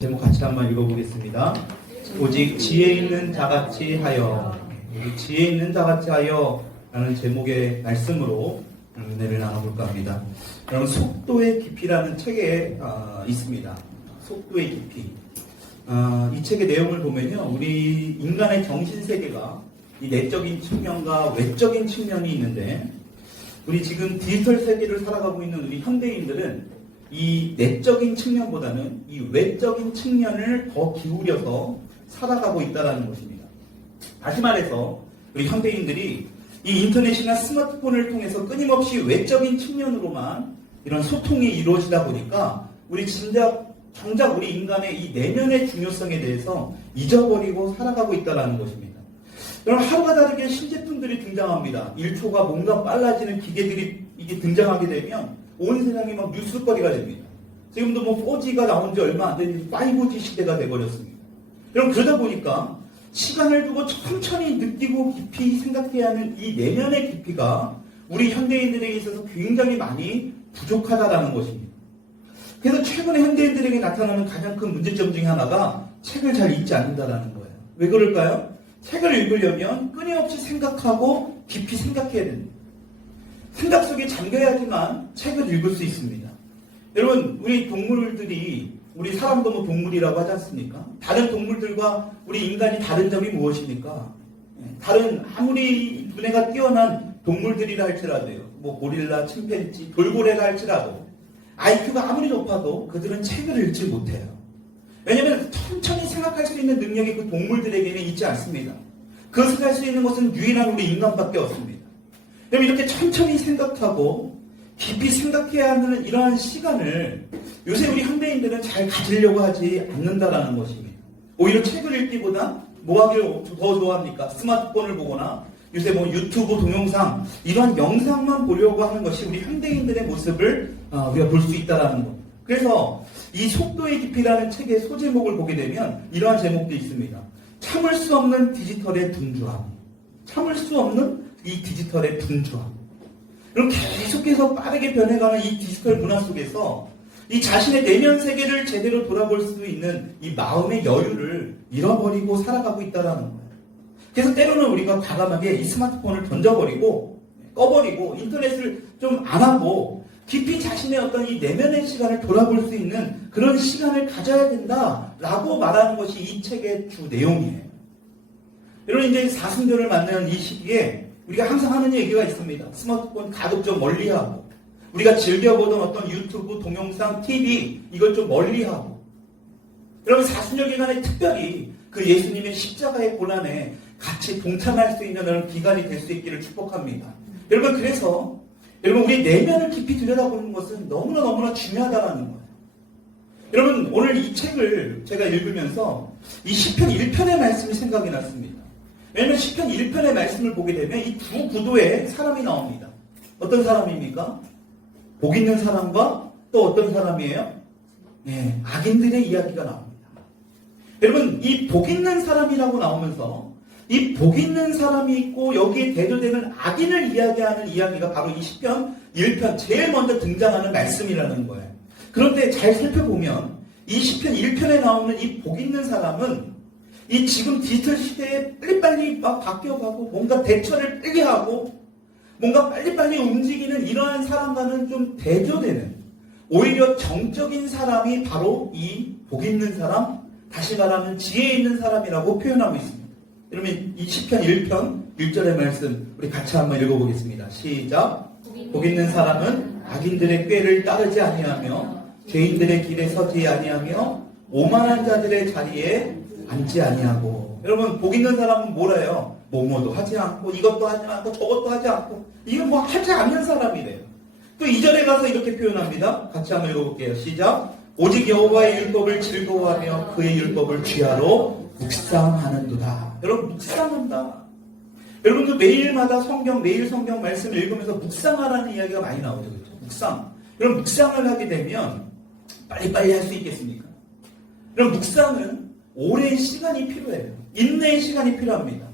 제목 같이 한번 읽어보겠습니다. 오직 지혜 있는 자같이 하여, 오직 지혜 있는 자같이 하여 라는 제목의 말씀으로 은혜를 나눠볼까 합니다. 여러분, 속도의 깊이라는 책에 있습니다. 속도의 깊이. 이 책의 내용을 보면요, 우리 인간의 정신세계가 이 내적인 측면과 외적인 측면이 있는데, 우리 지금 디지털 세계를 살아가고 있는 우리 현대인들은 이 내적인 측면보다는 이 외적인 측면을 더 기울여서 살아가고 있다는 것입니다. 다시 말해서 우리 현대인들이 이 인터넷이나 스마트폰을 통해서 끊임없이 외적인 측면으로만 이런 소통이 이루어지다 보니까 우리 정작 우리 인간의 이 내면의 중요성에 대해서 잊어버리고 살아가고 있다는 것입니다. 여러분, 하루가 다르게 신제품들이 등장합니다. 1초가 뭔가 빨라지는 기계들이 이게 등장하게 되면 온 세상이 막 뉴스거리가 됩니다. 지금도 4G가 나온 지 얼마 안 된 5G 시대가 돼버렸습니다. 여러분, 그러다 보니까 시간을 두고 천천히 느끼고 깊이 생각해야 하는 이 내면의 깊이가 우리 현대인들에게 있어서 굉장히 많이 부족하다라는 것입니다. 그래서 최근에 현대인들에게 나타나는 가장 큰 문제점 중에 하나가 책을 잘 읽지 않는다라는 거예요. 왜 그럴까요? 책을 읽으려면 끊임없이 생각하고 깊이 생각해야 됩니다. 생각 속에 잠겨야지만 책을 읽을 수 있습니다. 여러분, 우리 동물들이, 우리 사람도 동물이라고 하지 않습니까? 다른 동물들과 우리 인간이 다른 점이 무엇입니까? 다른 아무리 두뇌가 뛰어난 동물들이라 할지라도요, 고릴라, 침팬지, 돌고래라 할지라도 IQ가 아무리 높아도 그들은 책을 읽지 못해요. 왜냐하면 천천히 생각할 수 있는 능력이 그 동물들에게는 있지 않습니다. 그것을 할 수 있는 것은 유일한 우리 인간밖에 없습니다. 그럼 이렇게 천천히 생각하고 깊이 생각해야 하는 이러한 시간을 요새 우리 현대인들은 잘 가지려고 하지 않는다라는 것입니다. 오히려 책을 읽기보다 뭐 하기를 더 좋아합니까? 스마트폰을 보거나 요새 유튜브 동영상, 이러한 영상만 보려고 하는 것이 우리 현대인들의 모습을 우리가 볼 수 있다라는 것. 그래서 이 속도의 깊이라는 책의 소제목을 보게 되면 이러한 제목도 있습니다. 참을 수 없는 디지털의 분주함. 참을 수 없는 이 디지털의 분주함. 그럼 계속해서 빠르게 변해가는 이 디지털 문화 속에서 이 자신의 내면 세계를 제대로 돌아볼 수 있는 이 마음의 여유를 잃어버리고 살아가고 있다는 거예요. 그래서 때로는 우리가 과감하게 이 스마트폰을 던져버리고 꺼버리고 인터넷을 좀 안 하고 깊이 자신의 어떤 이 내면의 시간을 돌아볼 수 있는 그런 시간을 가져야 된다라고 말하는 것이 이 책의 주 내용이에요. 여러분, 이제 사순절을 맞는 이 시기에 우리가 항상 하는 얘기가 있습니다. 스마트폰 가급 좀 멀리하고, 우리가 즐겨보던 어떤 유튜브, 동영상, TV 이걸 좀 멀리하고, 여러분, 사순절 기간에 특별히 그 예수님의 십자가의 고난에 같이 동참할 수 있는 그런 기간이 될 수 있기를 축복합니다. 여러분, 그래서 여러분, 우리 내면을 깊이 들여다보는 것은 너무나 중요하다는 거예요. 여러분, 오늘 이 책을 제가 읽으면서 이 시편 1편의 말씀이 생각이 났습니다. 왜냐하면 시편 1편의 말씀을 보게 되면 이 두 구도의 사람이 나옵니다. 어떤 사람입니까? 복 있는 사람과 또 어떤 사람이에요? 네, 악인들의 이야기가 나옵니다. 여러분, 이 복 있는 사람이라고 나오면서 이 복 있는 사람이 있고 여기에 대조되는 악인을 이야기하는 이야기가 바로 이 시편 1편 제일 먼저 등장하는 말씀이라는 거예요. 그런데 잘 살펴보면 이 시편 1편에 나오는 이 복 있는 사람은 이 지금 디지털 시대에 빨리빨리 막 바뀌어가고 뭔가 대처를 빨리 하고 뭔가 빨리빨리 움직이는 이러한 사람과는 좀 대조되는, 오히려 정적인 사람이 바로 이 복 있는 사람, 다시 말하면 지혜 있는 사람이라고 표현하고 있습니다. 여러분, 이 시편 1편 1절의 말씀 우리 같이 한번 읽어보겠습니다. 시작. 복 있는 사람은 악인들의 꾀를 따르지 아니하며 죄인들의 길에 서지 아니하며 오만한 자들의 자리에 앉지 아니하고. 여러분, 복 있는 사람은 뭐래요? 뭐뭐도 하지 않고 이것도 하지 않고 저것도 하지 않고 이건 하지 않는 사람이래요. 또 2절에 가서 이렇게 표현합니다. 같이 한번 읽어볼게요. 시작. 오직 여호와의 율법을 즐거워하며 그의 율법을 취하로 묵상하는도다. 여러분, 묵상한다. 여러분도 매일마다 매일 성경 말씀을 읽으면서 묵상하라는 이야기가 많이 나오죠. 그렇죠? 묵상. 여러분, 묵상을 하게 되면 빨리빨리 할 수 있겠습니까? 여러분, 묵상은 오랜 시간이 필요해요. 인내의 시간이 필요합니다.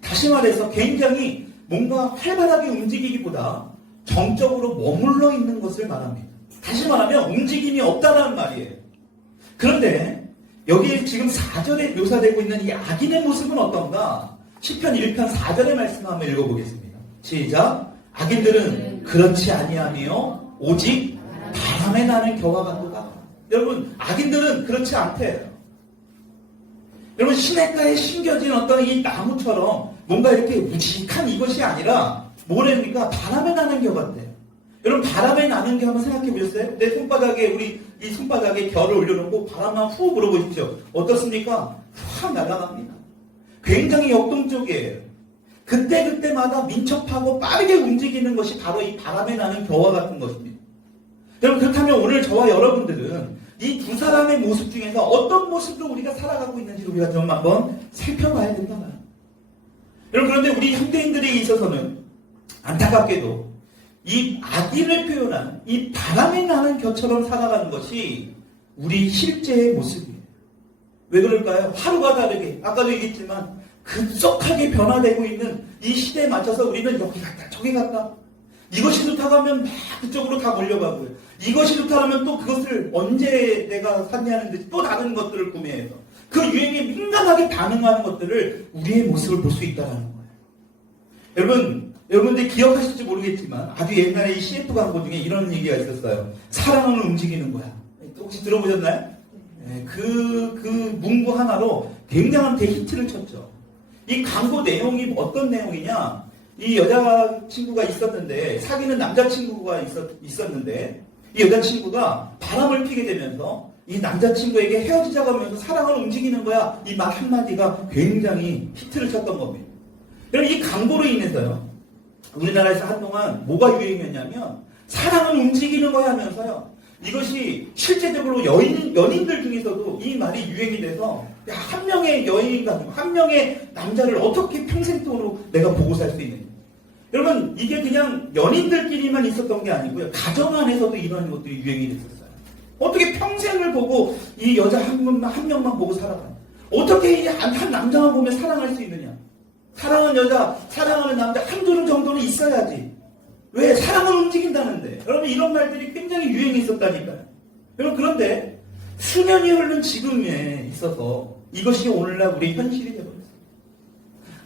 다시 말해서 굉장히 뭔가 활발하게 움직이기보다 정적으로 머물러 있는 것을 말합니다. 다시 말하면 움직임이 없다는 말이에요. 그런데 여기 지금 4절에 묘사되고 있는 이 악인의 모습은 어떤가? 시편 1편 4절의 말씀 한번 읽어보겠습니다. 시작. 악인들은 그렇지 아니하며 오직 바람에 나는 겨와 같도다. 여러분, 악인들은 그렇지 않대요. 여러분, 시냇가에 심겨진 어떤 이 나무처럼 뭔가 이렇게 우직한 이것이 아니라 뭐랍니까? 바람에 나는 겨 같대요. 여러분, 바람에 나는 겨 한번 생각해 보셨어요? 내 손바닥에, 우리 이 손바닥에 겨를 올려놓고 바람만 후 불어보십시오. 어떻습니까? 확 날아갑니다. 굉장히 역동적이에요. 그때마다 민첩하고 빠르게 움직이는 것이 바로 이 바람에 나는 겨와 같은 것입니다. 여러분, 그렇다면 오늘 저와 여러분들은 이 두 사람의 모습 중에서 어떤 모습으로 우리가 살아가고 있는지 우리가 좀 한번 살펴봐야 된다 말이에요. 여러분, 그런데 우리 현대인들에 있어서는 안타깝게도 이 악인을 표현한 이 바람에 나는 겨처럼 살아가는 것이 우리 실제의 모습이에요. 왜 그럴까요? 하루가 다르게, 아까도 얘기했지만 급속하게 변화되고 있는 이 시대에 맞춰서 우리는 여기 갔다 저기 갔다, 이것이 좋다고 하면 막 그쪽으로 다 몰려가고요. 이것이 좋다고 하면 또 그것을 언제 내가 샀냐는 듯이 또 다른 것들을 구매해서 그 유행에 민감하게 반응하는 것들을 우리의 모습을 볼 수 있다는 거예요. 여러분들 기억하실지 모르겠지만 아주 옛날에 이 CF 광고 중에 이런 얘기가 있었어요. 사랑은 움직이는 거야. 혹시 들어보셨나요? 네, 그 문구 하나로 굉장한 대히트를 쳤죠. 이 광고 내용이 어떤 내용이냐? 이 여자친구가 있었는데, 사귀는 남자친구가 있었는데, 이 여자친구가 바람을 피게 되면서 이 남자친구에게 헤어지자고 하면서 사랑을 움직이는 거야. 이 말 한마디가 굉장히 히트를 쳤던 겁니다. 그럼 이 광고로 인해서요, 우리나라에서 한동안 뭐가 유행이었냐면 사랑을 움직이는 거야 하면서요, 이것이 실제적으로 연인들 중에서도 이 말이 유행이 돼서 한 명의 여인이 가지고 한 명의 남자를 어떻게 평생도록 내가 보고 살 수 있느냐. 여러분, 이게 그냥 연인들끼리만 있었던 게 아니고요, 가정 안에서도 이런 것들이 유행이 됐었어요. 어떻게 평생을 보고 이 여자 한 명만 보고 살아가냐. 어떻게 한 남자만 보면 사랑할 수 있느냐. 사랑하는 여자, 사랑하는 남자 한두 정도는 있어야지. 왜? 사랑을 움직인다는데. 여러분, 이런 말들이 굉장히 유행이 있었다니까요. 여러분, 그런데 수년이 흐른 지금에 있어서 이것이 오늘날 우리 현실이 되어버렸어요.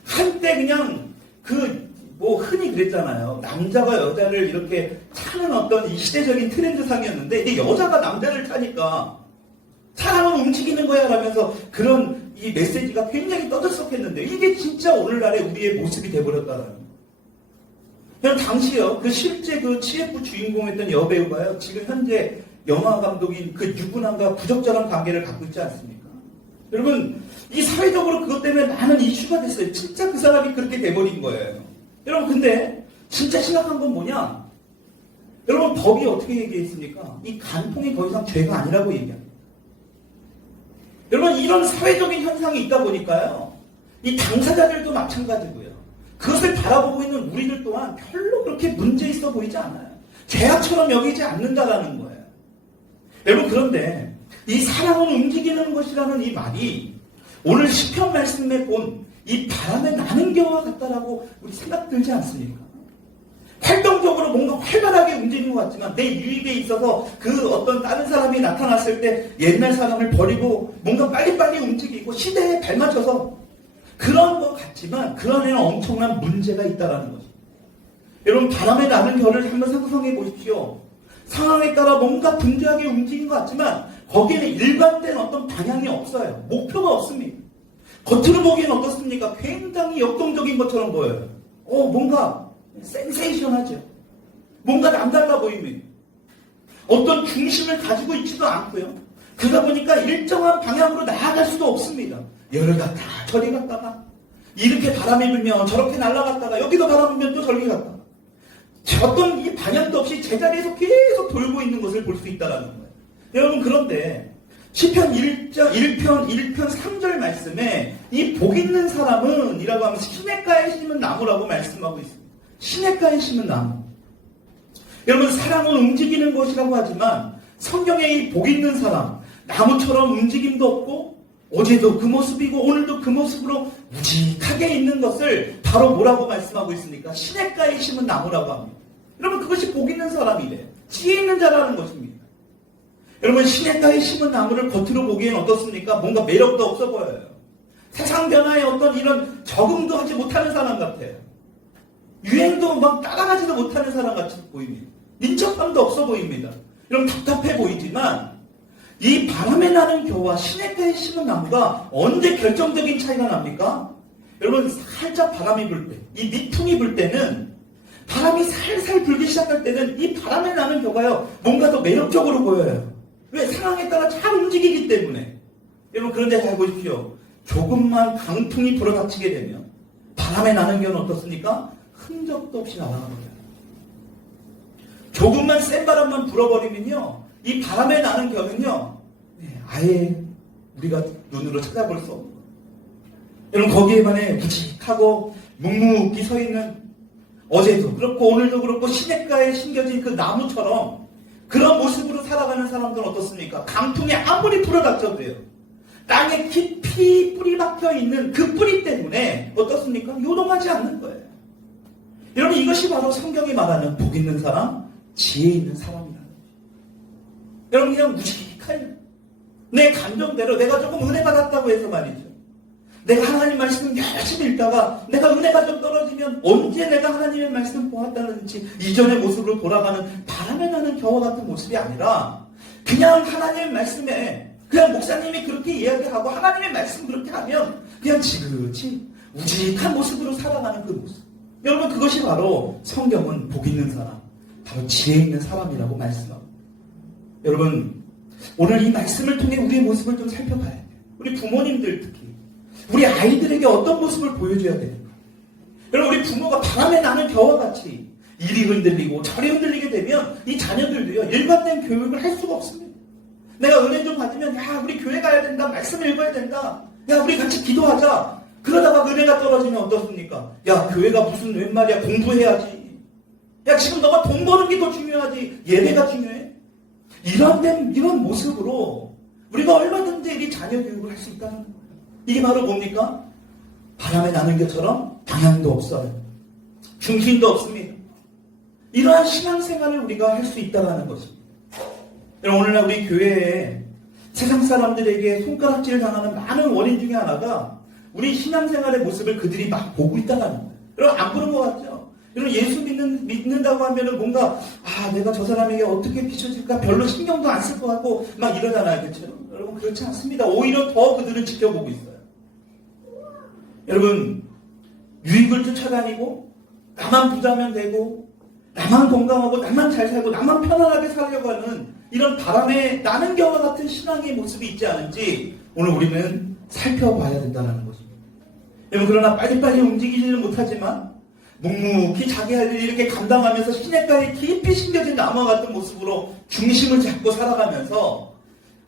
한때 그냥 흔히 그랬잖아요. 남자가 여자를 이렇게 타는 어떤 이 시대적인 트렌드상이었는데, 이제 여자가 남자를 타니까 사랑은 움직이는 거야 라면서 그런 이 메시지가 굉장히 떠들썩했는데, 이게 진짜 오늘날의 우리의 모습이 되어버렸다는 거예요. 그냥 당시요, 실제 CF 주인공이었던 여배우가요, 지금 현재 영화 감독인 그 유부남과 부적절한 관계를 갖고 있지 않습니까? 여러분, 이 사회적으로 그것 때문에 많은 이슈가 됐어요. 진짜 그 사람이 그렇게 돼버린 거예요. 여러분, 근데 진짜 심각한 건 뭐냐? 여러분, 법이 어떻게 얘기했습니까? 이 간통이 더 이상 죄가 아니라고 얘기합니다. 여러분, 이런 사회적인 현상이 있다 보니까요, 이 당사자들도 마찬가지고요, 그것을 바라보고 있는 우리들 또한 별로 그렇게 문제 있어 보이지 않아요. 죄악처럼 여기지 않는다라는 거예요. 여러분, 그런데 이 사랑은 움직이는 것이라는 이 말이 오늘 시편 말씀에 본 이 바람에 나는 겨와 같다라고 우리 생각 들지 않습니까? 활동적으로 뭔가 활발하게 움직이는 것 같지만 내 유익에 있어서 그 어떤 다른 사람이 나타났을 때 옛날 사람을 버리고 뭔가 빨리빨리 움직이고 시대에 발맞춰서 그런 것 같지만 그 안에는 엄청난 문제가 있다는 거죠. 여러분, 바람에 나는 겨를 한번 상상해 보십시오. 상황에 따라 뭔가 분주하게 움직이는 것 같지만 거기에는 일관된 어떤 방향이 없어요. 목표가 없습니다. 겉으로 보기엔 어떻습니까? 굉장히 역동적인 것처럼 보여요. 뭔가 센세이션하죠. 뭔가 남달라 보입니다. 어떤 중심을 가지고 있지도 않고요. 그러다 보니까 일정한 방향으로 나아갈 수도 없습니다. 열을 갔다 저리 갔다가, 이렇게 바람이 불면 저렇게 날아갔다가, 여기도 바람 불면 또 저리 갔다가, 어떤 이 방향도 없이 제자리에서 계속 돌고 있는 것을 볼 수 있다는 거예요. 여러분, 그런데 시편 1편 3절 말씀에 이 복 있는 사람은 이라고 하면서 시냇가에 심은 나무라고 말씀하고 있습니다. 시냇가에 심은 나무. 여러분, 사랑은 움직이는 것이라고 하지만 성경에 이 복 있는 사람, 나무처럼 움직임도 없고 어제도 그 모습이고 오늘도 그 모습으로 무직하게 있는 것을 바로 뭐라고 말씀하고 있습니까? 시냇가에 심은 나무라고 합니다. 여러분, 그것이 복 있는 사람이래요. 지혜 있는 자라는 것입니다. 여러분, 시냇가에 심은 나무를 겉으로 보기엔 어떻습니까? 뭔가 매력도 없어 보여요. 세상 변화에 어떤 이런 적응도 하지 못하는 사람 같아요. 유행도 막 따라가지도 못하는 사람 같이 보입니다. 민첩함도 없어 보입니다. 여러분, 답답해 보이지만 이 바람에 나는 겨와 시냇가에 심은 나무가 언제 결정적인 차이가 납니까? 여러분, 살짝 바람이 불 때, 이 미풍이 불 때는, 바람이 살살 불기 시작할 때는 이 바람에 나는 겨가요, 뭔가 더 매력적으로 보여요. 왜? 상황에 따라 잘 움직이기 때문에. 여러분, 그런데 잘 보십시오. 조금만 강풍이 불어닥치게 되면 바람에 나는 겨는 어떻습니까? 흔적도 없이 날아갑니다. 조금만 센 바람만 불어버리면요, 이 바람에 나는 겨는요, 아예 우리가 눈으로 찾아볼 수 없는 거예요. 여러분, 거기에 반해 묵직하고 묵묵히 서 있는, 어제도 그렇고 오늘도 그렇고 시냇가에 심겨진 그 나무처럼 그런 모습으로 살아가는 사람들은 어떻습니까? 강풍이 아무리 불어닥쳐도요, 땅에 깊이 뿌리 박혀 있는 그 뿌리 때문에 어떻습니까? 요동하지 않는 거예요. 여러분, 이것이 바로 성경이 말하는 복 있는 사람, 지혜 있는 사람이라는 거죠. 여러분, 그냥 무식하게 내 감정대로 내가 조금 은혜 받았다고 해서 말이죠, 내가 하나님 말씀 열심히 읽다가 내가 은혜가 좀 떨어지면 언제 내가 하나님의 말씀 보았다는지 이전의 모습으로 돌아가는 바람에 나는 겨와 같은 모습이 아니라, 그냥 하나님의 말씀에, 그냥 목사님이 그렇게 이야기하고 하나님의 말씀 그렇게 하면 그냥 지그치 우직한 모습으로 살아가는 그 모습. 여러분, 그것이 바로 성경은 복 있는 사람, 바로 지혜 있는 사람이라고 말씀합니다. 여러분, 오늘 이 말씀을 통해 우리의 모습을 좀 살펴봐야 돼요. 우리 부모님들 특히 우리 아이들에게 어떤 모습을 보여줘야 됩니까? 여러분, 우리 부모가 바람에 나는 겨와 같이 이리 흔들리고 저리 흔들리게 되면 이 자녀들도요, 일관된 교육을 할 수가 없습니다. 내가 은혜 좀 받으면, 야, 우리 교회 가야 된다, 말씀 읽어야 된다, 야, 우리 같이 기도하자. 그러다가 은혜가 떨어지면 어떻습니까? 야, 교회가 무슨 웬 말이야, 공부해야지. 야, 지금 너가 돈 버는 게 더 중요하지, 예배가 중요해. 이런 모습으로 우리가 얼마든지 이 자녀 교육을 할 수 있다는 거예요. 이게 바로 뭡니까? 바람에 나는 것처럼 방향도 없어요. 중심도 없습니다. 이러한 신앙생활을 우리가 할 수 있다는 것입니다. 여러분, 오늘날 우리 교회에 세상 사람들에게 손가락질 당하는 많은 원인 중에 하나가 우리 신앙생활의 모습을 그들이 막 보고 있다는 거예요. 여러분, 안 그런 것 같죠? 여러분, 예수 믿는다고 하면은 뭔가, 내가 저 사람에게 어떻게 비춰질까 별로 신경도 안 쓸 것 같고 막 이러잖아요. 그렇죠? 여러분, 그렇지 않습니다. 오히려 더 그들은 지켜보고 있어요. 여러분, 유익을 쫓아다니고 나만 부자면 되고 나만 건강하고 나만 잘 살고 나만 편안하게 살려고 하는 이런 바람에 나는 겨와 같은 신앙의 모습이 있지 않은지 오늘 우리는 살펴봐야 된다는 것입니다. 여러분, 그러나 빨리빨리 움직이지는 못하지만 묵묵히 자기 할 일을 이렇게 감당하면서 시냇가에 깊이 심겨진 나무와 같은 모습으로 중심을 잡고 살아가면서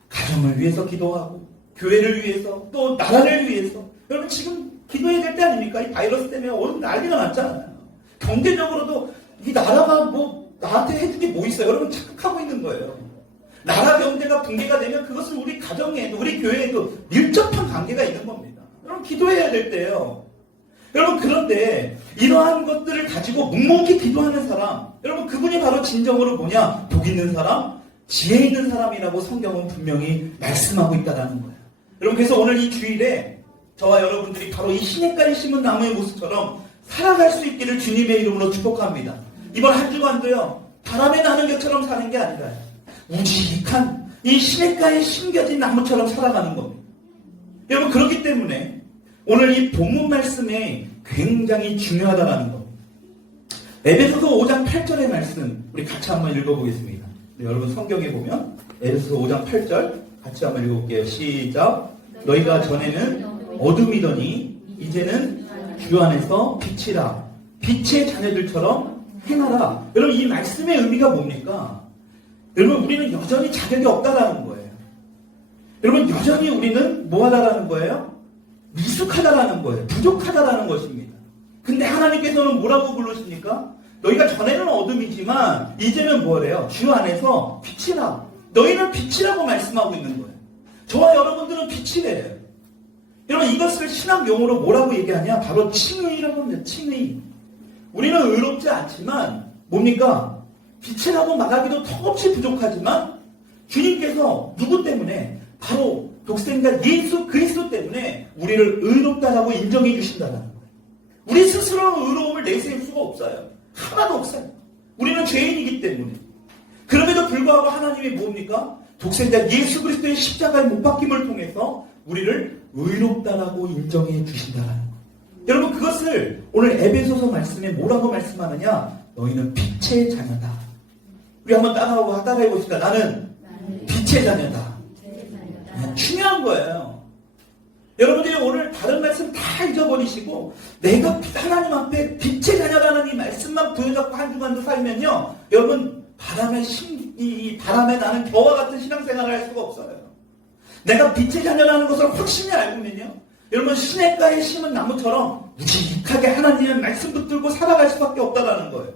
가정을 위해서 기도하고 교회를 위해서 또 나라를 위해서, 여러분, 지금 기도해야 될 때 아닙니까? 이 바이러스 때문에 온 난리가 났잖아요. 경제적으로도 이 나라가 뭐 나한테 해준 게 뭐 있어요? 여러분, 착각하고 있는 거예요. 나라 경제가 붕괴가 되면 그것은 우리 가정에도 우리 교회에도 밀접한 관계가 있는 겁니다. 여러분, 기도해야 될 때예요. 여러분, 그런데 이러한 것들을 가지고 묵묵히 기도하는 사람, 여러분, 그분이 바로 진정으로 뭐냐? 복 있는 사람, 지혜 있는 사람이라고 성경은 분명히 말씀하고 있다는 거예요. 여러분, 그래서 오늘 이 주일에 저와 여러분들이 바로 이 시냇가에 심은 나무의 모습처럼 살아갈 수 있기를 주님의 이름으로 축복합니다. 이번 한 주간도요, 바람에 나는 것처럼 사는 게 아니라 우직한 이 시냇가에 심겨진 나무처럼 살아가는 겁니다. 여러분, 그렇기 때문에 오늘 이 본문 말씀이 굉장히 중요하다는 것. 에베소서 5장 8절의 말씀 우리 같이 한번 읽어보겠습니다. 네, 여러분, 성경에 보면 에베소서 5장 8절 같이 한번 읽어볼게요. 시작. 너희가 전에는 어둠이더니 이제는 주 안에서 빛이라. 빛의 자녀들처럼 행하라. 여러분, 이 말씀의 의미가 뭡니까? 여러분, 우리는 여전히 자격이 없다라는 거예요. 여러분, 여전히 우리는 뭐하다라는 거예요? 미숙하다라는 거예요. 부족하다라는 것입니다. 근데 하나님께서는 뭐라고 부르십니까? 너희가 전에는 어둠이지만 이제는 뭐래요? 주 안에서 빛이라. 너희는 빛이라고 말씀하고 있는 거예요. 저와 여러분들은 빛이래요. 여러분, 이것을 신학 용어로 뭐라고 얘기하냐? 바로 칭의라고 합니다. 칭의. 우리는 의롭지 않지만 뭡니까? 빛이라고 말하기도 턱없이 부족하지만 주님께서 누구 때문에? 바로 독생자 예수 그리스도 때문에 우리를 의롭다라고 인정해 주신다는 거예요. 우리 스스로 의로움을 내세울 수가 없어요. 하나도 없어요. 우리는 죄인이기 때문에. 그럼에도 불구하고 하나님이 뭡니까? 독생자 예수 그리스도의 십자가의 못 박힘을 통해서 우리를 의롭다라고 인정해 주신다는 거예요. 여러분, 그것을 오늘 에베소서 말씀에 뭐라고 말씀하느냐? 너희는 빛의 자녀다. 우리 한번 따라해 봅시다. 나는 빛의 자녀다. 중요한 거예요. 여러분들이 오늘 다른 말씀 다 잊어버리시고 내가 하나님 앞에 빛의 자녀라는 이 말씀만 부여잡고 한 주간도 살면요, 여러분 이 바람에 나는 겨와 같은 신앙생활을 할 수가 없어요. 내가 빛의 자녀라는 것을 확신히 알고면요, 여러분 시냇가에 심은 나무처럼 무지익하게 하나님의 말씀 붙들고 살아갈 수밖에 없다라는 거예요.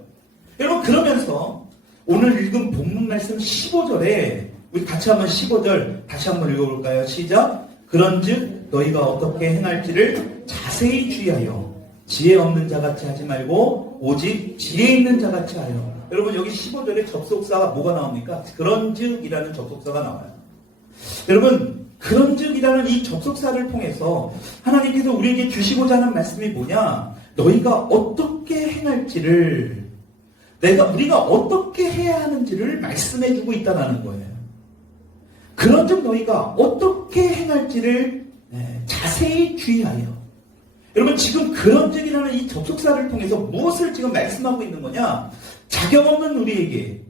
여러분, 그러면서 오늘 읽은 본문 말씀 15절에 우리 같이 한번 15절 다시 한번 읽어볼까요? 시작. 그런즉 너희가 어떻게 행할지를 자세히 주의하여 지혜 없는 자같이 하지 말고 오직 지혜 있는 자같이 하여. 여러분, 여기 15절에 접속사가 뭐가 나옵니까? 그런즉이라는 접속사가 나와요. 여러분, 그런즉이라는 이 접속사를 통해서 하나님께서 우리에게 주시고자 하는 말씀이 뭐냐? 너희가 어떻게 행할지를, 우리가 어떻게 해야 하는지를 말씀해주고 있다는 거예요. 그런즉 너희가 어떻게 행할지를 자세히 주의하여. 여러분, 지금 그런즉이라는 이 접속사를 통해서 무엇을 지금 말씀하고 있는 거냐? 자격 없는 우리에게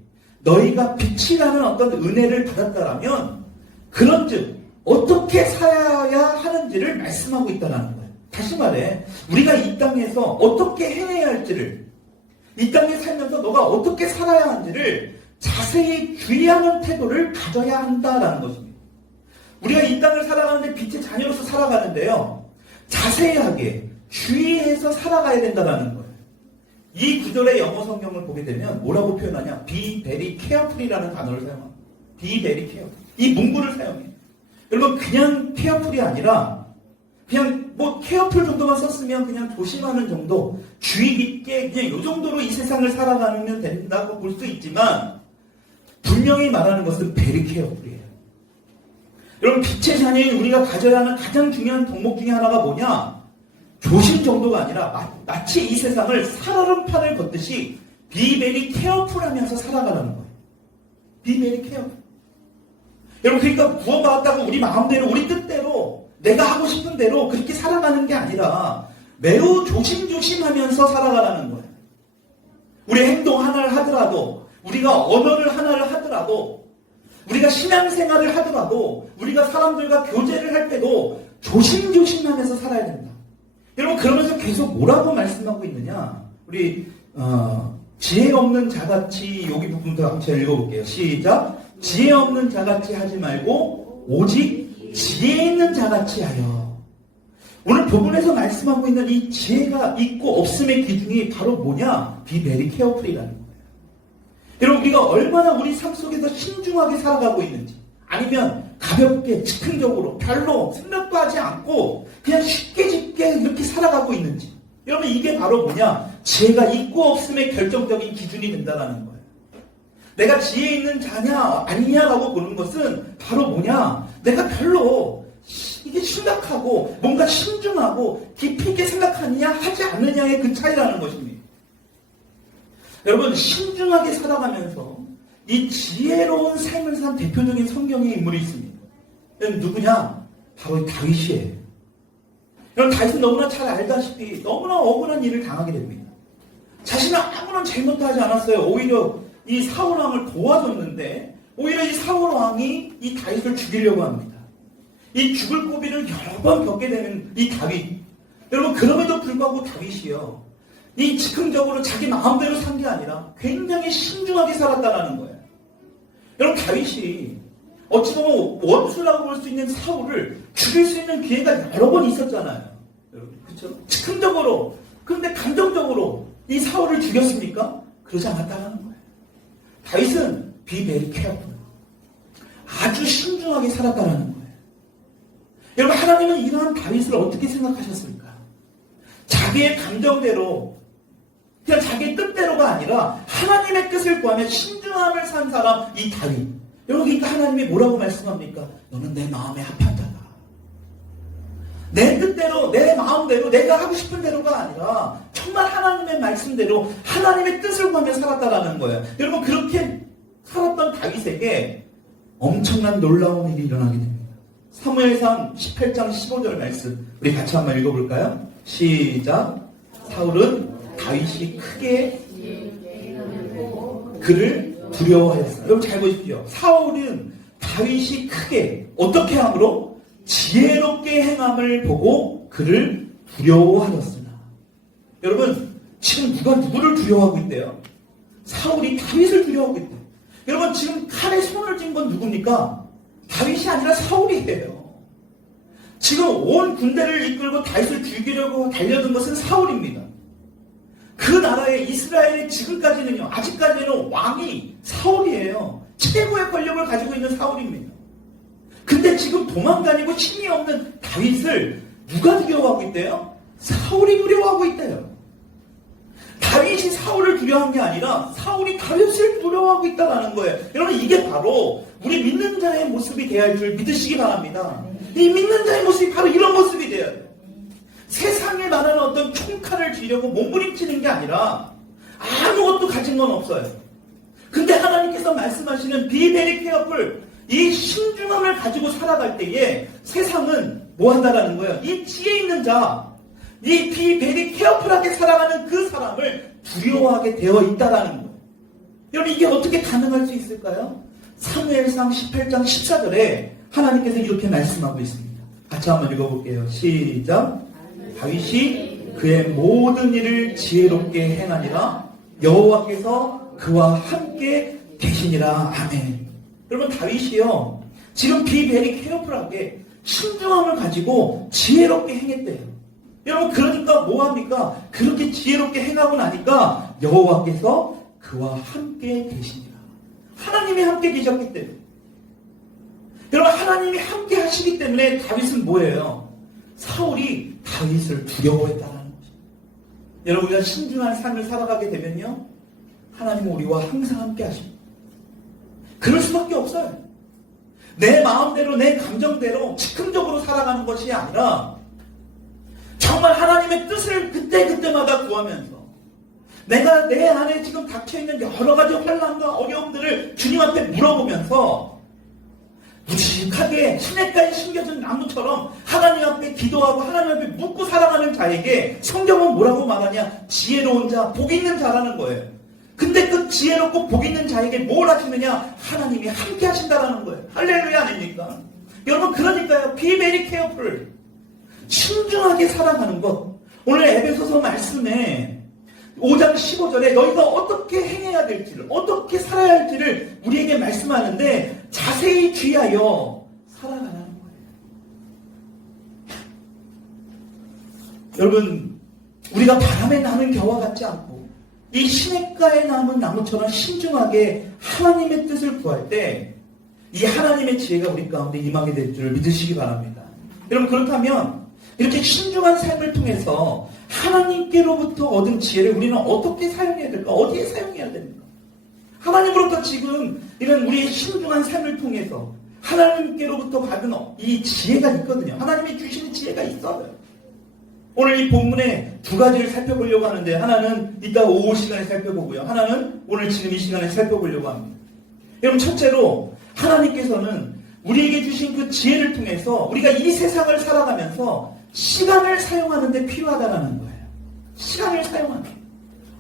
너희가 빛이라는 어떤 은혜를 받았다라면 그런즉 어떻게 살아야 하는지를 말씀하고 있다는 거예요. 다시 말해, 우리가 이 땅에서 어떻게 행해야 할지를, 이 땅에 살면서 너가 어떻게 살아야 하는지를 자세히 주의하는 태도를 가져야 한다라는 것입니다. 우리가 이 땅을 살아가는데 빛의 자녀로서 살아가는데요, 자세하게 주의해서 살아가야 된다는 거예요. 이 구절의 영어 성경을 보게 되면 뭐라고 표현하냐? Be very careful이라는 단어를 사용합니다. Be very careful. 이 문구를 사용해요. 여러분, 그냥 careful이 아니라 그냥 careful 정도만 썼으면 그냥 조심하는 정도, 주의 깊게 그냥 이 정도로 이 세상을 살아가면 된다고 볼 수 있지만 분명히 말하는 것은 very careful이에요. 여러분, 빛의 자녀인 우리가 가져야 하는 가장 중요한 덕목 중에 하나가 뭐냐? 조심 정도가 아니라 마치 이 세상을 살얼음판을 걷듯이 be very careful 하면서 살아가라는 거예요. be very careful. 여러분, 그러니까 구원받았다고 우리 마음대로, 우리 뜻대로, 내가 하고 싶은 대로 그렇게 살아가는 게 아니라 매우 조심조심하면서 살아가라는 거예요. 우리 행동 하나를 하더라도, 우리가 언어를 하나를 하더라도, 우리가 신앙생활을 하더라도, 우리가 사람들과 교제를 할 때도 조심조심하면서 살아야 된다. 여러분, 그러면서 계속 뭐라고 말씀하고 있느냐? 우리 지혜 없는 자같이, 여기 부분부터 같이 읽어볼게요. 시작. 지혜 없는 자같이 하지 말고 오직 지혜 있는 자같이 하여. 오늘 본문에서 말씀하고 있는 이 지혜가 있고 없음의 기준이 바로 뭐냐? Be very careful이라는 거예요. 여러분, 우리가 얼마나 우리 삶 속에서 신중하게 살아가고 있는지, 아니면 가볍게 즉흥적으로 별로 생각도 하지 않고 그냥 쉽게 이렇게 살아가고 있는지, 여러분, 이게 바로 뭐냐? 지혜가 있고 없음의 결정적인 기준이 된다는 거예요. 내가 지혜 있는 자냐 아니냐라고 보는 것은 바로 뭐냐? 내가 별로 이게 심각하고 뭔가 신중하고 깊이 있게 생각하느냐 하지 않느냐의 그 차이라는 것입니다. 여러분, 신중하게 살아가면서 이 지혜로운 삶을 산 대표적인 성경의 인물이 있습니다. 여러분, 누구냐? 바로 다윗이에요. 여러분, 다윗은 너무나 잘 알다시피 너무나 억울한 일을 당하게 됩니다. 자신은 아무런 잘못도 하지 않았어요. 오히려 이 사울왕을 도와줬는데 오히려 이 사울왕이 이 다윗을 죽이려고 합니다. 이 죽을 고비를 여러 번 겪게 되는 이 다윗. 여러분, 그럼에도 불구하고 다윗이요, 이 즉흥적으로 자기 마음대로 산 게 아니라 굉장히 신중하게 살았다라는 거예요. 여러분, 다윗이 어찌 보면 원수라고 볼 수 있는 사울을 죽일 수 있는 기회가 여러 번 있었잖아요. 여러분, 그렇죠? 즉흥적으로, 그런데 감정적으로 이 사울을 죽였습니까? 그러지 않았다는 거예요. 다윗은 be very careful. 아주 신중하게 살았다는 거예요. 여러분, 하나님은 이러한 다윗을 어떻게 생각하셨습니까? 자기의 감정대로, 그냥 자기의 뜻대로가 아니라 하나님의 뜻을 구하며 신중함을 산 사람, 이 다윗. 여러분, 그러니까 하나님이 뭐라고 말씀합니까? 너는 내 마음에 합한 자다. 내 뜻대로, 내 마음대로, 내가 하고 싶은 대로가 아니라 정말 하나님의 말씀대로 하나님의 뜻을 구하며 살았다라는 거예요. 여러분, 그렇게 살았던 다윗에게 엄청난 놀라운 일이 일어나게 됩니다. 사무엘상 18장 15절 말씀 우리 같이 한번 읽어볼까요? 시작. 사울은 다윗이 크게 그를 두려워하였어요. 여러분 잘 보십시오. 사울은 다윗이 크게 어떻게 함으로? 지혜롭게 행함을 보고 그를 두려워하였으나. 여러분, 지금 누가 누구를 두려워하고 있대요? 사울이 다윗을 두려워하고 있대요. 여러분, 지금 칼에 손을 쥔 건 누굽니까? 다윗이 아니라 사울이에요. 지금 온 군대를 이끌고 다윗을 죽이려고 달려든 것은 사울입니다. 그 나라의 이스라엘의 지금까지는요, 아직까지는 왕이 사울이에요. 최고의 권력을 가지고 있는 사울입니다. 근데 지금 도망다니고 힘이 없는 다윗을 누가 두려워하고 있대요? 사울이 두려워하고 있대요. 다윗이 사울을 두려워한 게 아니라 사울이 다윗을 두려워하고 있다는 거예요. 여러분, 이게 바로 우리 믿는 자의 모습이 되어야 할 줄 믿으시기 바랍니다. 이 믿는 자의 모습이 바로 이런 모습이 되어야 돼요. 세상에 말하는 어떤 총칼을 쥐려고 몸부림치는 게 아니라 아무것도 가진 건 없어요. 근데 하나님께서 말씀하시는 be very careful, 이 신중함을 가지고 살아갈 때에 세상은 뭐 한다라는 거예요? 이 지혜 있는 자, 이 be very careful하게 살아가는 그 사람을 두려워하게 되어 있다라는 거예요. 여러분, 이게 어떻게 가능할 수 있을까요? 사무엘상 18장 14절에 하나님께서 이렇게 말씀하고 있습니다. 같이 한번 읽어볼게요. 시작. 다윗이 그의 모든 일을 지혜롭게 행하니라 여호와께서 그와 함께 계시니라. 아멘. 여러분, 다윗이요, 지금 be very careful하게 신중함을 가지고 지혜롭게 행했대요. 여러분, 그러니까 뭐합니까? 그렇게 지혜롭게 행하고 나니까 여호와께서 그와 함께 계시니라. 하나님이 함께 계셨기 때문에. 여러분, 하나님이 함께 하시기 때문에 다윗은 뭐예요? 사울이 다윗을 두려워했다는 거죠. 여러분, 우리가 신중한 삶을 살아가게 되면요, 하나님은 우리와 항상 함께 하십니다. 그럴 수밖에 없어요. 내 마음대로, 내 감정대로 즉흥적으로 살아가는 것이 아니라 정말 하나님의 뜻을 그때그때마다 구하면서 내가 내 안에 지금 닥쳐있는 여러 가지 환난과 어려움들을 주님 앞에 물어보면서 무식하게 시냇가에 심겨진 나무처럼 하나님 앞에 기도하고 하나님 앞에 묻고 살아가는 자에게 성경은 뭐라고 말하냐? 지혜로운 자, 복 있는 자라는 거예요. 근데 그 지혜롭고 복 있는 자에게 뭘 하시느냐? 하나님이 함께 하신다라는 거예요. 할렐루야 아닙니까? 여러분, 그러니까요, be very careful, 신중하게 살아가는 것. 오늘 에베소서 말씀에 5장 15절에 너희가 어떻게 행해야 될지를, 어떻게 살아야 할지를 우리에게 말씀하는데 자세히 주의하여 살아가라는 거예요. 여러분, 우리가 바람에 나는 겨와 같지 않고 이 시냇가에 남은 나무처럼 신중하게 하나님의 뜻을 구할 때 이 하나님의 지혜가 우리 가운데 임하게 될 줄을 믿으시기 바랍니다. 여러분, 그렇다면 이렇게 신중한 삶을 통해서 하나님께로부터 얻은 지혜를 우리는 어떻게 사용해야 될까? 어디에 사용해야 됩니까? 하나님으로부터 지금 이런 우리의 신중한 삶을 통해서 하나님께로부터 받은 이 지혜가 있거든요. 하나님이 주시는 지혜가 있어요. 오늘 이 본문에 두 가지를 살펴보려고 하는데, 하나는 이따 오후 시간에 살펴보고요, 하나는 오늘 지금 이 시간에 살펴보려고 합니다. 여러분, 첫째로 하나님께서는 우리에게 주신 그 지혜를 통해서 우리가 이 세상을 살아가면서 시간을 사용하는 데 필요하다는 거예요. 시간을 사용하는.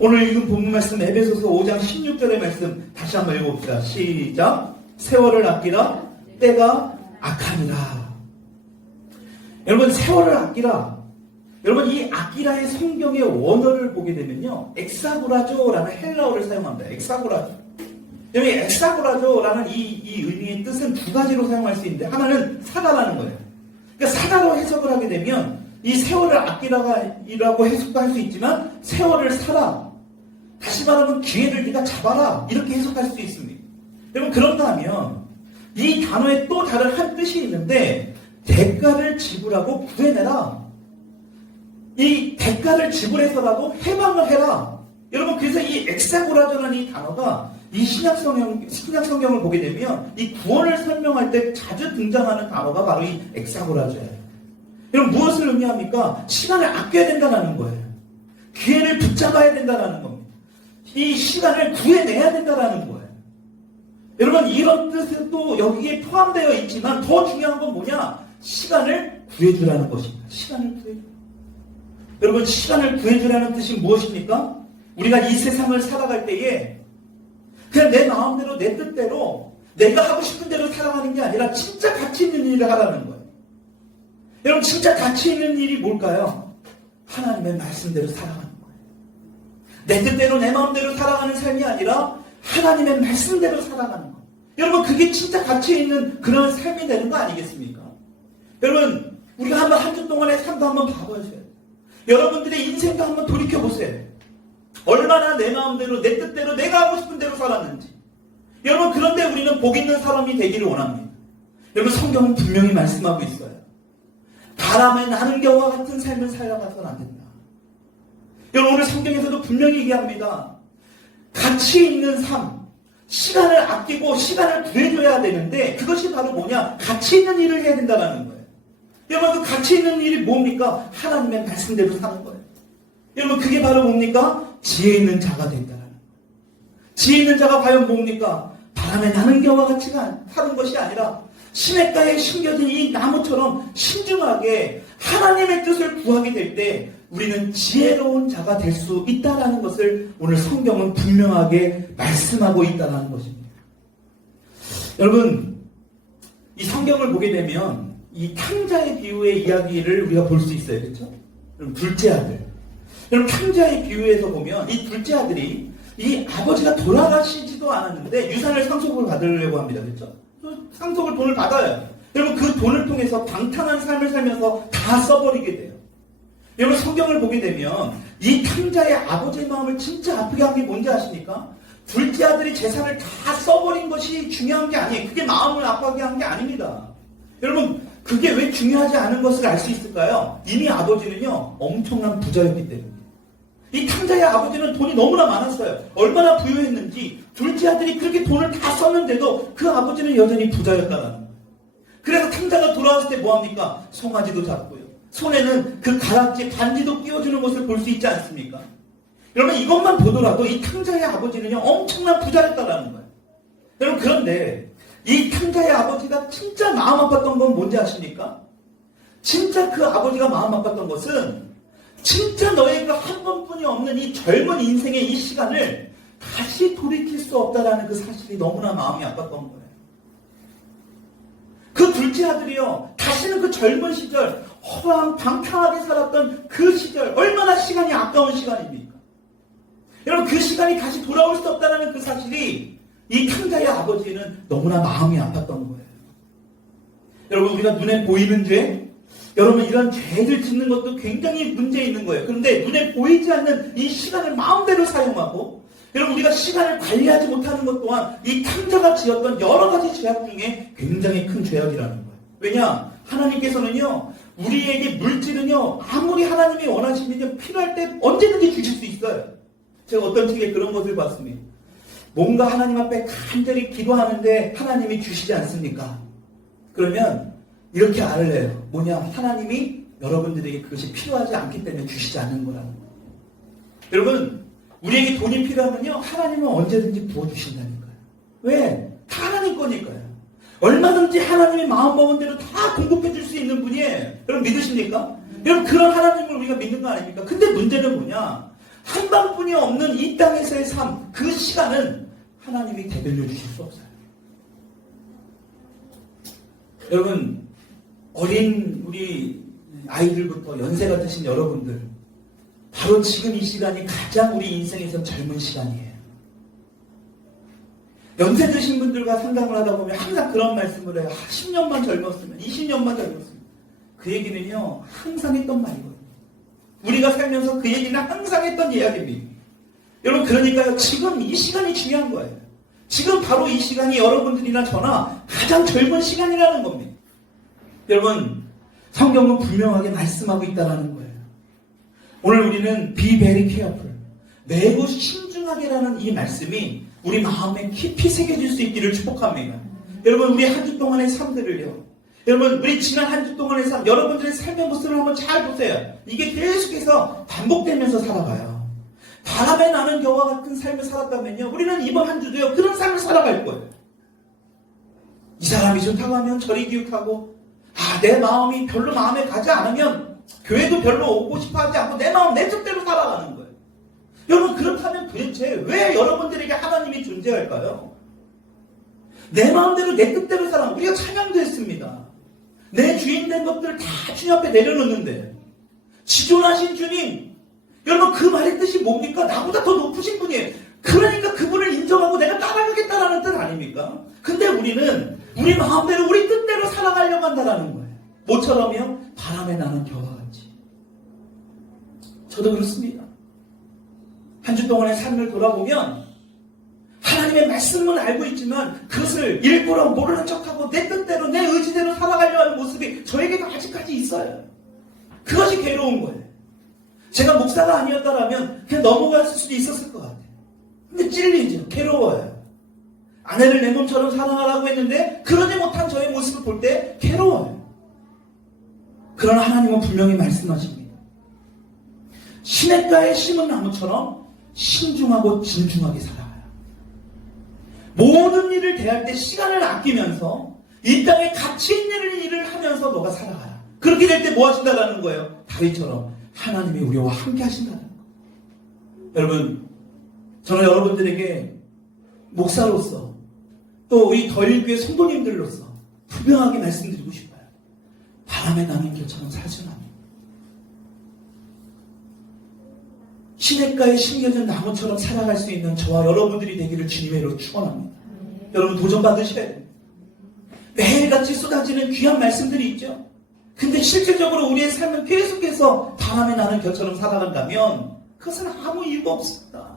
오늘 읽은 본문 말씀 에베소서 5장 16절의 말씀 다시 한번 읽어봅시다. 시작. 세월을 아끼라 때가 악하니라. 여러분, 세월을 아끼라. 여러분, 이 아끼라의 성경의 원어를 보게 되면요, 엑사고라조라는 헬라어를 사용합니다. 엑사고라조. 여기 엑사고라조라는 이 의미의 뜻은 두 가지로 사용할 수 있는데, 하나는 사다라는 거예요. 그러니까 사다로 해석을 하게 되면 이 세월을 아끼라고 해석할 수 있지만, 세월을 사라, 다시 말하면 기회를 네가 잡아라, 이렇게 해석할 수 있습니다. 여러분, 그런가 하면 이 단어에 또 다른 한 뜻이 있는데, 대가를 지불하고 구해내라, 이 대가를 지불해서라도 해방을 해라. 여러분, 그래서 이 엑사고라조라는 이 단어가 이 신약성경을 보게 되면 이 구원을 설명할 때 자주 등장하는 단어가 바로 이 엑사고라제예요. 여러분 무엇을 의미합니까? 시간을 아껴야 된다는 거예요. 기회를 붙잡아야 된다는 겁니다. 이 시간을 구해내야 된다는 거예요. 여러분 이런 뜻도 여기에 포함되어 있지만 더 중요한 건 뭐냐? 시간을 구해주라는 것입니다. 시간을 구해주. 여러분 시간을 구해주라는 뜻이 무엇입니까? 우리가 이 세상을 살아갈 때에 그냥 내 마음대로 내 뜻대로 내가 하고 싶은 대로 살아가는 게 아니라 진짜 가치 있는 일을 하라는 거예요. 여러분 진짜 가치 있는 일이 뭘까요? 하나님의 말씀대로 살아가는 거예요. 내 뜻대로 내 마음대로 살아가는 삶이 아니라 하나님의 말씀대로 살아가는 거예요. 여러분 그게 진짜 가치 있는 그런 삶이 되는 거 아니겠습니까? 여러분 우리가 한번 한 주 동안의 삶도 한번 봐보세요. 여러분들의 인생도 한번 돌이켜보세요. 얼마나 내 마음대로 내 뜻대로 내가 하고 싶은 대로 살았는지. 여러분 그런데 우리는 복 있는 사람이 되기를 원합니다. 여러분 성경은 분명히 말씀하고 있어요. 바람에 나는 겨와 같은 삶을 살아가서는 안 된다. 여러분 오늘 성경에서도 분명히 얘기합니다. 가치 있는 삶, 시간을 아끼고 시간을 구해줘야 되는데 그것이 바로 뭐냐? 가치 있는 일을 해야 된다는 거예요. 여러분 그 가치 있는 일이 뭡니까? 하나님의 말씀대로 사는 거예요. 여러분 그게 바로 뭡니까? 지혜 있는 자가 된다는 거예요. 지혜 있는 자가 과연 뭡니까? 바람에 나는 겨와 같이 사는 것이 아니라 시냇가에 심겨진 이 나무처럼 신중하게 하나님의 뜻을 구하게 될 때 우리는 지혜로운 자가 될 수 있다는 것을 오늘 성경은 분명하게 말씀하고 있다는 것입니다. 여러분 이 성경을 보게 되면 이 탕자의 비유의 이야기를 우리가 볼 수 있어요. 그렇죠? 그럼 둘째 아들. 여러분 탕자의 비유에서 보면 이 둘째 아들이 이 아버지가 돌아가시지도 않았는데 유산을 상속을 받으려고 합니다. 그렇죠? 상속을 돈을 받아요. 여러분 그 돈을 통해서 방탕한 삶을 살면서 다 써버리게 돼요. 여러분 성경을 보게 되면 이 탕자의 아버지의 마음을 진짜 아프게 한 게 뭔지 아십니까? 둘째 아들이 재산을 다 써버린 것이 중요한 게 아니에요. 그게 마음을 아프게 한 게 아닙니다. 여러분 그게 왜 중요하지 않은 것을 알 수 있을까요? 이미 아버지는요 엄청난 부자였기 때문에. 이 탕자의 아버지는 돈이 너무나 많았어요. 얼마나 부유했는지 둘째 아들이 그렇게 돈을 다 썼는데도 그 아버지는 여전히 부자였다는 거예요. 그래서 탕자가 돌아왔을 때 뭐합니까? 송아지도 잡고요. 손에는 그 가락지 반지도 끼워주는 것을 볼 수 있지 않습니까? 여러분 이것만 보더라도 이 탕자의 아버지는요 엄청난 부자였다는 거예요. 여러분 그런데 이 탕자의 아버지가 진짜 마음 아팠던 건 뭔지 아십니까? 진짜 그 아버지가 마음 아팠던 것은 진짜 너의 그 한 번뿐이 없는 이 젊은 인생의 이 시간을 다시 돌이킬 수 없다라는 그 사실이 너무나 마음이 아팠던 거예요. 그 둘째 아들이요 다시는 그 젊은 시절 방탕하게 살았던 그 시절 얼마나 시간이 아까운 시간입니까? 여러분 그 시간이 다시 돌아올 수 없다는 그 사실이 이 탕자의 아버지는 너무나 마음이 아팠던 거예요. 여러분 우리가 눈에 보이는 죄 여러분 이런 죄를 짓는 것도 굉장히 문제 있는 거예요. 그런데 눈에 보이지 않는 이 시간을 마음대로 사용하고 여러분 우리가 시간을 관리하지 못하는 것 또한 이 탕자가 지었던 여러 가지 죄악 중에 굉장히 큰 죄악이라는 거예요. 왜냐? 하나님께서는요 우리에게 물질은요 아무리 하나님이 원하시면요 필요할 때 언제든지 주실 수 있어요. 제가 어떤 책에 그런 것을 봤습니다. 뭔가 하나님 앞에 간절히 기도하는데 하나님이 주시지 않습니까? 그러면 이렇게 알래요. 뭐냐? 하나님이 여러분들에게 그것이 필요하지 않기 때문에 주시지 않는 거라는 거예요. 여러분 우리에게 돈이 필요하면요 하나님은 언제든지 부어주신다니까요. 왜? 다 하나님 거니까요. 얼마든지 하나님이 마음먹은 대로 다 공급해 줄 수 있는 분이에요. 여러분 믿으십니까? 여러분 그런 하나님을 우리가 믿는 거 아닙니까? 근데 문제는 뭐냐? 한 방뿐이 없는 이 땅에서의 삶, 그 시간은 하나님이 되돌려 주실 수 없어요. 여러분 어린 우리 아이들부터 연세가 드신 여러분들 바로 지금 이 시간이 가장 우리 인생에서 젊은 시간이에요. 연세 드신 분들과 상담을 하다 보면 항상 그런 말씀을 해요. 10년만 젊었으면 20년만 젊었으면 그 얘기는요 항상 했던 말이거든요. 우리가 살면서 그 얘기는 항상 했던 이야기입니다. 여러분 그러니까요 지금 이 시간이 중요한 거예요. 지금 바로 이 시간이 여러분들이나 저나 가장 젊은 시간이라는 겁니다. 여러분 성경은 분명하게 말씀하고 있다는 거예요. 오늘 우리는 be very careful 매우 신중하게라는 이 말씀이 우리 마음에 깊이 새겨질 수 있기를 축복합니다. 여러분, 우리 한 주 동안의 삶들을요, 여러분, 우리 지난 한 주 동안의 삶, 여러분들의 삶의 모습을 한번 잘 보세요. 이게 계속해서 반복되면서 살아가요. 바람에 나는 겨와 같은 삶을 살았다면요, 우리는 이번 한 주도요, 그런 삶을 살아갈 거예요. 이 사람이 좋다고 하면 저리 기웃하고, 내 마음이 별로 마음에 가지 않으면 교회도 별로 오고 싶어 하지 않고 내 마음 내 뜻대로 살아가는 거예요. 여러분, 그렇다면 도대체 왜 여러분들에게 하나님이 존재할까요? 내 마음대로 내 뜻대로 살아. 우리가 찬양도 했습니다. 내 주인된 것들을 다 주님 앞에 내려놓는데, 지존하신 주님, 여러분, 그 말의 뜻이 뭡니까? 나보다 더 높으신 분이에요. 그러니까 그분을 인정하고 내가 따라가겠다라는 뜻 아닙니까? 근데 우리는 우리 마음대로 우리 뜻대로 살아가려고 한다는 거예요. 모처럼요, 바람에 나는 겨와 같이. 저도 그렇습니다. 한 주 동안의 삶을 돌아보면 하나님의 말씀은 알고 있지만 그것을 일부러 모르는 척하고 내 뜻대로 내 의지대로 살아가려고 하는 모습이 저에게도 아직까지 있어요. 그것이 괴로운 거예요. 제가 목사가 아니었다라면 그냥 넘어갔을 수도 있었을 것 같아요. 근데 찔리죠. 괴로워요. 아내를 내 몸처럼 사랑하라고 했는데 그러지 못한 저의 모습을 볼 때 괴로워요. 그러나 하나님은 분명히 말씀하십니다. 시냇가에 심은 나무처럼 신중하고 진중하게 살아가요. 모든 일을 대할 때 시간을 아끼면서 이 땅에 가치 있는 일을 하면서 너가 살아가라. 그렇게 될 때 뭐 하신다라는 거예요? 다윗처럼 하나님이 우리와 함께 하신다는 거예요. 여러분, 저는 여러분들에게 목사로서 또 우리 더일교회 성도님들로서 분명하게 말씀드리고 싶어요. 바람에 나는 겨처럼 살지는 않아요. 시냇가에 심겨진 나무처럼 살아갈 수 있는 저와 여러분들이 되기를 주님의 이름으로 축원합니다. 여러분, 도전받으셔야 돼요. 매일같이 쏟아지는 귀한 말씀들이 있죠. 근데 실질적으로 우리의 삶은 계속해서 바람에 나는 겨처럼 살아간다면 그것은 아무 이유가 없습니다.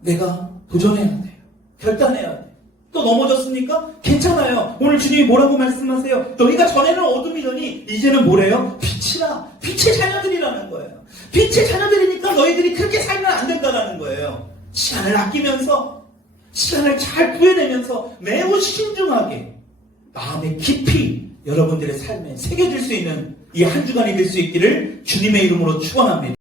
내가 도전해야 돼요. 결단해야 돼요. 또 넘어졌습니까? 괜찮아요. 오늘 주님이 뭐라고 말씀하세요? 너희가 전에는 어둠이더니 이제는 뭐래요? 빛이라. 빛의 자녀들이라는 거예요. 빛의 자녀들이니까 너희들이 그렇게 살면 안 된다는 거예요. 시간을 아끼면서, 시간을 잘 구해내면서 매우 신중하게 마음에 깊이 여러분들의 삶에 새겨질 수 있는 이 한 주간이 될 수 있기를 주님의 이름으로 축원합니다.